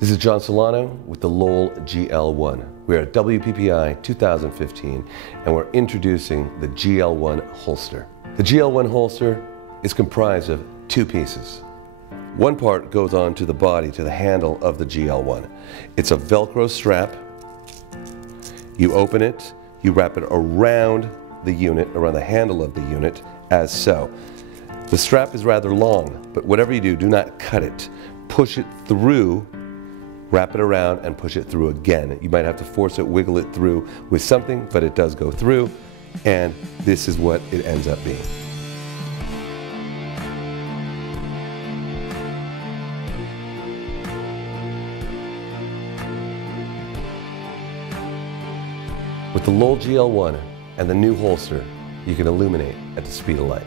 This is John Solano with the Lowel GL1. We're at WPPI 2015 and we're introducing the GL1 holster. The GL1 holster is comprised of two pieces. One part goes on to the body, to the handle of the GL1. It's a Velcro strap. You open it, you wrap it around the unit, around the handle of the unit, as so. The strap is rather long, but whatever you do, do not cut it. Push it through, wrap it around, and push it through again. You might have to force it, wiggle it through with something, but it does go through, and this is what it ends up being. With the Lowel GL1 and the new holster, you can illuminate at the speed of light.